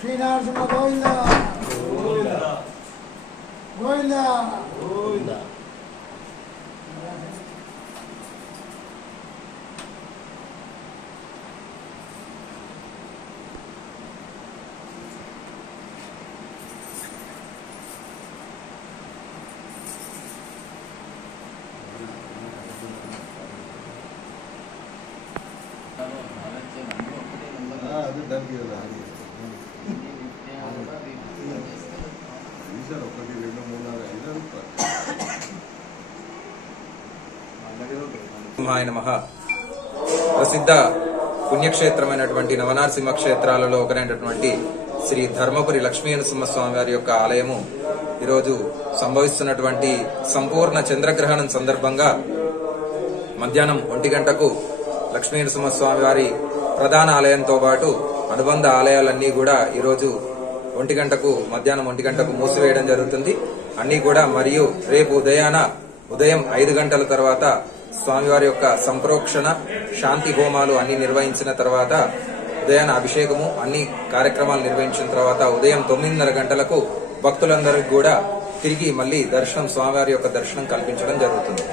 శ్రీనరసింహ గోవింద గోవింద గోవింద. నమః. ప్రసిద్ధ పుణ్యక్షేత్రమైనటువంటి నవనారసింహ క్షేత్రాలలో ఒకరైనటువంటి శ్రీ ధర్మపురి లక్ష్మీ నరసింహస్వామి వారి యొక్క ఆలయము ఈరోజు సంభవిస్తున్నటువంటి సంపూర్ణ చంద్రగ్రహణం సందర్భంగా మధ్యాహ్నం 1 గంటకు లక్ష్మీ నరసింహస్వామి వారి ప్రధాన ఆలయంతో పాటు అనుబంధ ఆలయాలన్నీ కూడా ఈరోజు మధ్యాహ్నం 1 గంటకు మూసివేయడం జరుగుతుంది. అన్ని కూడా మరియు రేపు ఉదయం 5 గంటల తర్వాత స్వామివారి యొక్క సంప్రోక్షణ శాంతి హోమాలు అన్ని నిర్వహించిన తర్వాత ఉదయాన అభిషేకము అన్ని కార్యక్రమాలు నిర్వహించిన తర్వాత ఉదయం 9:30 గంటలకు భక్తులందరికీ కూడా తిరిగి మళ్లీ స్వామివారి యొక్క దర్శనం కల్పించడం జరుగుతుంది.